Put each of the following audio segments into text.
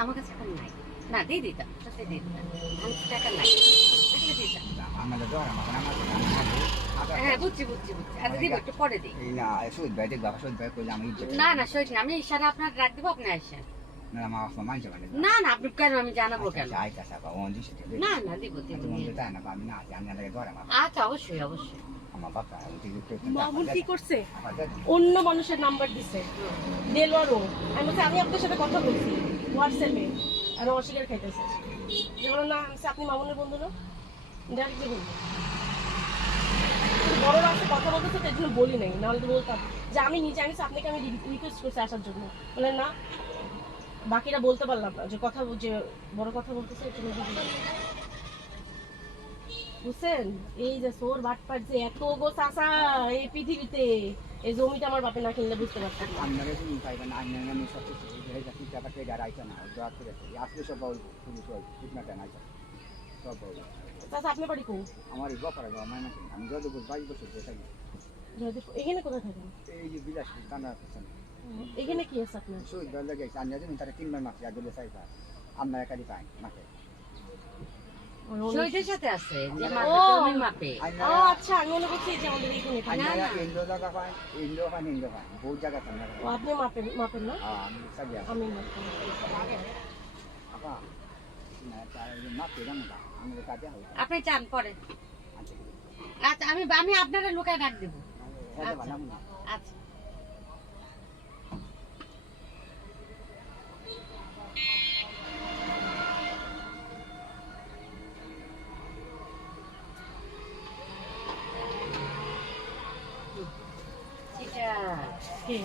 আমার কাছে এখন নাই। না দিয়ে দিতাম, সত্যি দিয়ে দিতাম। আমার টাকা নাই, দেখলে দিতাম। আমাদের ধর আমাকে হ্যাঁ বুঝছি বুঝছি বুঝছি। আচ্ছা দিব, একটু পরে দিই। এই না সুদ ভাই দেখবা সুদ ভাই কইলে আমি না না শহীদ না, আমি ইশারা আপনার রাখ দেবো, আপনি আসেন। না আমার অসমান মানছে মানে না না আপনি কেন, আমি জানাবো কেন? আইতা সাবা ওন দিছে না না দিব দিব। তুমি যেটা না আমি না জানি না ধর আমার আচ্ছা অবশ্যই অবশ্যই। আমার বাবা মামুন কি করছে, অন্য মানুষের নাম্বার দিছে দেলোয়ারও। আমি বলছি আমি আপনার সাথে কথা বলছি হোয়াটসঅ্যাপে, আর অস্বীকার খাইতেছে। যেগুলো না আমি আপনি মামুনের বন্ধু না, ডাইরেক্ট যে বলবো বড়রা আছে কথা বলতেছে, তাই জন্য বলি নাই, নাহলে তো বলতাম যে আমি নিজে আনিছি, আপনাকে আমি রিকোয়েস্ট করছি আসার জন্য। বললেন না, বাকিরা বলতে পারলাম না যে কথা, যে বড় কথা বলতেছে বুঝছেন। এই যে সোর বাটপাট যে এত গো চাষা এই পৃথিবীতে, এই জমিটা আমার বাপে না কিনলে বুঝতে পারতাম না। আপনারা তুমি পাইবেন আইনের আমি সব কিছু এই যে কি টাকা থেকে আইতা না দোয়া করে আসলে সব বলবো পুলিশ হয় কিতনা টাকা আইতা সব বলবো। চাষা আপনার বাড়ি কোন? আমার এই গোপারে গো আমার নাকি আমি যতদূর 22 বছর ধরে থাকি। এখানে কোথায় থাকেন? এই যে বিলাস কানা পেছনে এখানে কি আছে আপনার? সুদ ভাই লাগে আনিয়া দিন তারা 3 বার মাসে আগুলে চাইবা আমরা একাই পাই মাকে শহীদের সাথে আছে যে ও জমির মাপে। ও আচ্ছা, আমি মনে করছি যে আমাদের এখানে থাকে। আইনা ইন্দ্র জায়গা পাই ইন্দ্র পাই বহুত জায়গা পাই না ও আপনি মাপেন মাপেন না? আমি সাজিয়া আমি মাপেন। আপা না তার মাপে জানো না আমাদের কাছে হবে আপনি চান পরে। আচ্ছা আমি আমি আপনারা লোকায় ডাক দেবো। হ্যাঁ বানাম না আচ্ছা কে?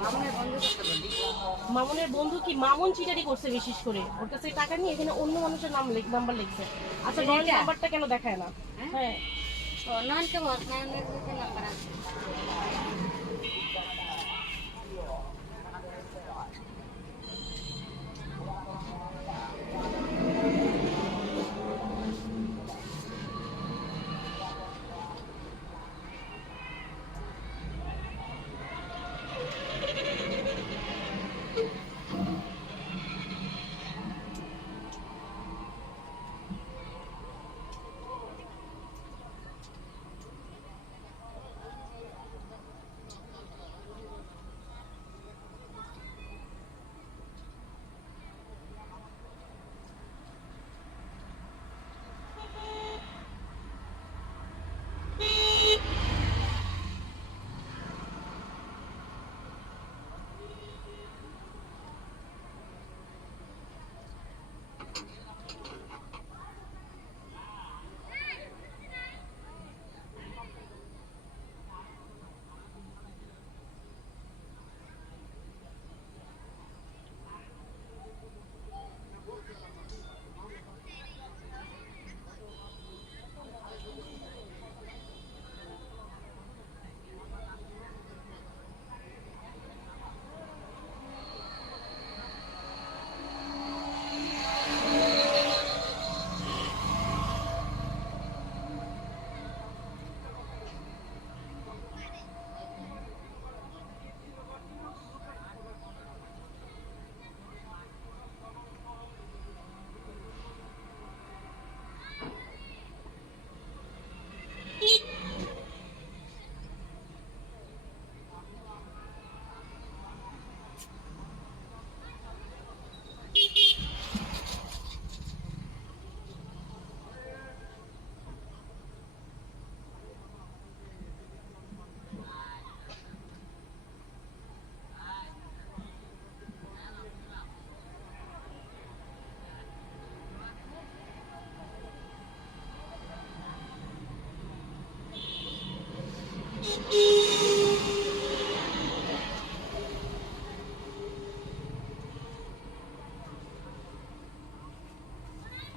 মামুনের বন্ধু করতে বলি। মামুনের বন্ধু কি মামুন চিটারি করছে বিশেষ করে, ওর কাছে টাকা নিয়ে এখানে অন্য মানুষের নাম্বার লিখছে। আচ্ছা ধরেন নাম্বারটা কেন দেখায় না? হ্যাঁ ও নয়নকে বল, নয়নের নাম্বার আছে।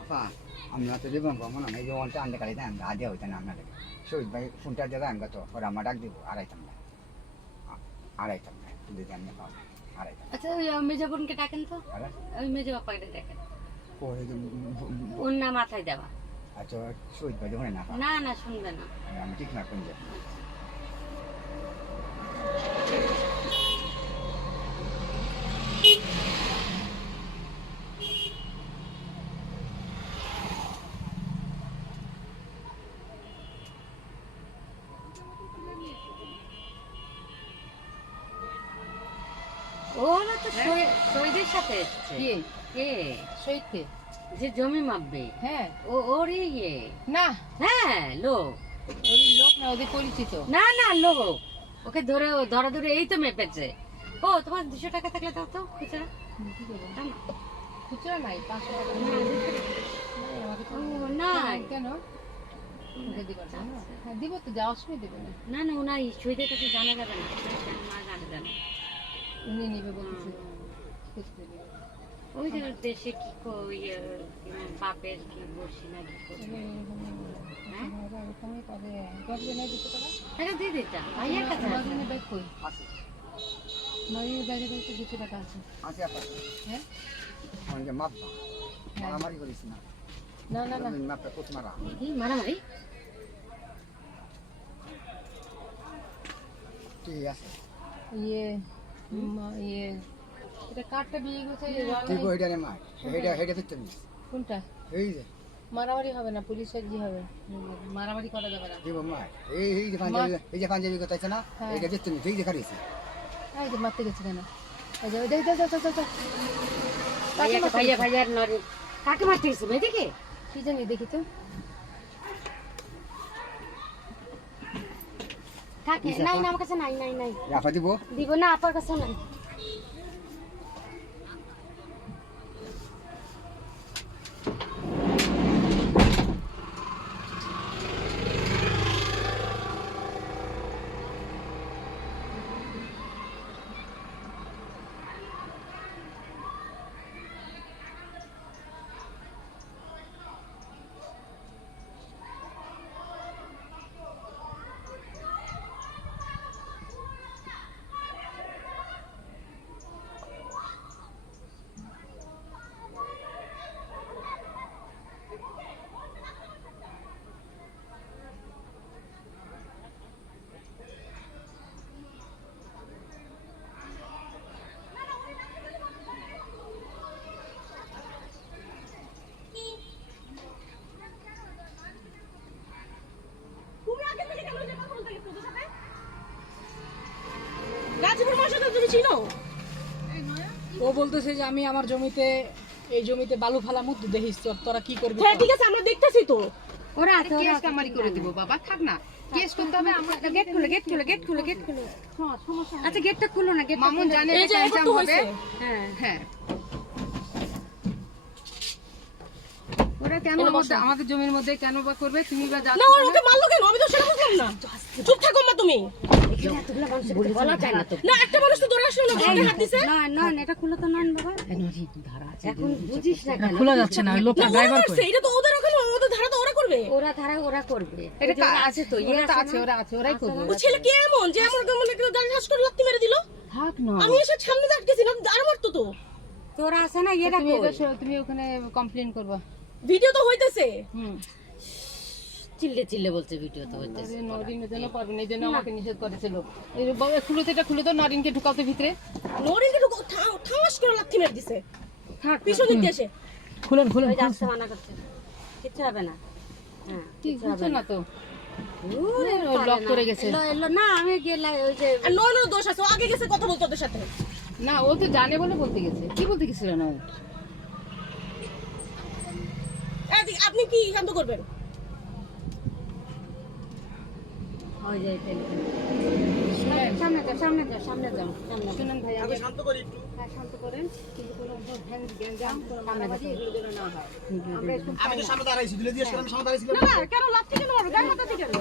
আপা আমি তো জীবন ভ্রমণ আমি জীবনটা আনতে কালি দেন আদিয়া হইতে না আপনাদের শহীদ ভাই ফোনটার জায়গায় আমি তো ওরা আমার ডাক দিব আড়াইতাম না যদি আমি পাবো আড়াইতাম। আচ্ছা ওই মেজবোনকে ডাকেন তো, ওই মেজো বাপাকে ডাকেন, ওর না মাথায় দেওয়া। আচ্ছা শহীদ ভাই যখন না না না শুনবে না। আমি ঠিক না কোন যাই ওরা তো শহীদের সাথে এসছে। কে শহীদকে যে জমি মাপবে? হ্যাঁ ওরই ইয়ে। না হ্যাঁ লোক, ওই লোক না ওদের পরিচিত। না না লোক, ওকে ধরে এই তো মেপেছে। ও তোমার 200 টাকা থাকলে দাও তো খুচরা। কি করবো? দাও না। খুচরা নাই 500 টাকা না, 200 টাকা। ও না কেন ওকে দিবা না? হ্যাঁ দিব তো, যাওয়ার সময় দেবে না। না না ওনার শহীদের কাছে জানা যাবে না, মা জানে জানে। উনি নেবে বলতেছিল খুঁজতে দেবে। ওই যে দেশে কি বাপের কি বসি না কি করে। হ্যাঁ ওখানে পাবে করবে না 200 টাকা। টাকা দিয়ে দিতাম ভাইয়ের কাছে আছে। নরিনের ব্যাগ কই? আছে নরিনের ব্যাগে তো 200 টাকা আছে। আছে আপনার হ্যাঁ অনেকে মাপবা মারামারি করিস না, না না না মাপটা কোচ মারা কি মারামারি? ঠিক আছে। ইয়ে ইয়ে এটা কার্ডটা বিয়ে গেছে। তুই কই এটা নে মা, হেডা দিতে নিস কোনটা? এই যে মারামারি হবে না, পুলিশ সাজি হবে, মারামারি করা যাবে না। দিব মা, এই যে পাঞ্জাবি কথা আছে না, হ্যাঁ। এটা দিতে নিস, এই যে খারিস এই যে মারতে গেছে কেন? এই যে ওই দেখ দেখ দেখ দেখ ভাইয়ার নরে কাকে মারতে গেছে মেয়েদিকে? কি জানি দেখি তো। কাকে? নাই না আমার কাছে নাই নাই নাই রাফা দিব দিব না, আপার কাছে নাই। গাজীপুর মার সাথে তুমি চিনো? ও বলতেছে যে আমি আমার জমিতে এই জমিতে বালু ফালামু, তুই দেখিস তোরা কি করবি। হ্যাঁ ঠিক আছে, আমরা দেখতেছি তো। ওরা আছে ওরা কেস কামারি করে দিব বাবা, থাক না, কেস করতে হবে। আমরা গেট খুলো গেট খুলো গেট খুলো গেট খুলো। আচ্ছা গেটটা খুলো না, গেট মামুন জানে এই যে এটা এবার exam তো হবে। হয়েছে। হ্যাঁ হ্যাঁ ওরা কেন আমাদের জমির মধ্যে কেন বা করবে? তুমি বা না ওকে মারলো কেন? আমি তো সেটা বুঝলাম না। চুপ থাকো মা তুমি। এখানে এতগুলো মানুষের কাছে বলা যায় না তো। না একটা মানুষ তো ধরে আসলো না, গায়ে হাত দিছে। না না এটা খুলো তো নন বাবা, এখন বুঝিস না কেন? খোলা যাচ্ছে না, লোকটা না, ওরা ড্রাইভার মারছে, এটা তো ওদের ওখানে, ওদের ধারা তো ওরা করবে। ওরা ধারা ওরা করবে। এটা ওই যে ওরা আছে তো ইয়ে ওরা তো আছে আছে, ওরা আছে, ওরাই করবে। ও ছেলে কি এমন যে আমার মনে করে দাঁড়িয়ে হাস করে লাত্তি মেরে দিল? থাক না, আমি এসে সামনে আটকেছি না, আর মারতো তো। তোরা আছে না ইয়েরা তুমি ওখানে কমপ্লেন করবা। ভিডিও তো হইতেছে। চিল্লে চিল্লে বলছে ভিডিও তো হইতেছে। আরে নরিনের জন্য পারবে না, এই জন্য আমাকে নিষেধ করেছিল। এই যে বাবা খুলে তো, এটা খুলে তো, নরিনকে ঢুকাতে ভিতরে। নরিনকে ঠাস করে লাত্তি মেরে দিছে। পিছনে দিকে এসে খুলেন খুলেন। ওই যে আসতে মানা করছে, কিচ্ছু হবে না। হ্যাঁ কি বুঝছো না তো? ওরে লক করে গেছে। এলো না, আমি গেলাম ওই যে আর নরনের দোষ আছে, ও আগে গেছে কথা বলতো ওদের সাথে। না ও তো জানে বলে বলতে গেছে। কি বলতে গেছিল না ও? আপনি কি শান্ত করবেন? ওই যে সামনে যাও সামনে যাও সামনে যাও সামনে শুনুন ভাই, আমি শান্ত করি একটু। হ্যাঁ শান্ত করেন, কিন্তু কোনো গ্যাঞ্জাম কোনো সামনে মারামারি দেখো। এগুলো যেন না হয়। আমরা একটু আমি তো সামনে দাঁড়াইছি, দিলে জিজ্ঞেস করে আমি সামনে দাঁড়াইছিলাম। না না, কেন লাত্তি কেন মারো? গায়ে হাত কেন?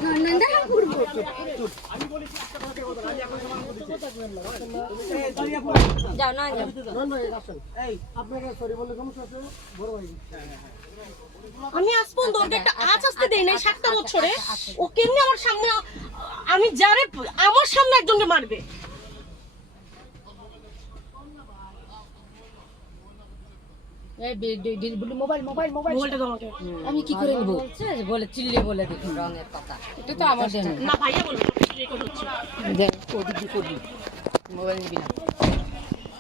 দেখা করবো। যাও না যাও। আমি আজ পর্যন্ত ওকে একটা আঁচ আসতে দেই নাই 7টা বছরে। ও কেমনে আমার সামনে, আমি যারে আমার সামনে একজনকে মারবে? মোবাইল মোবাইল মোবাইল মোবাইলটা দাও আমাকে। আমি কি করে নেবো? বলছে বলে চিল্লে বলে দেখুন রঙের কথা। এটা তো আমার জন্য। না ভাইয়া বলবো রেকর্ড হচ্ছে। দেখ ওদিক দিয়ে করবি, মোবাইল নিবি না।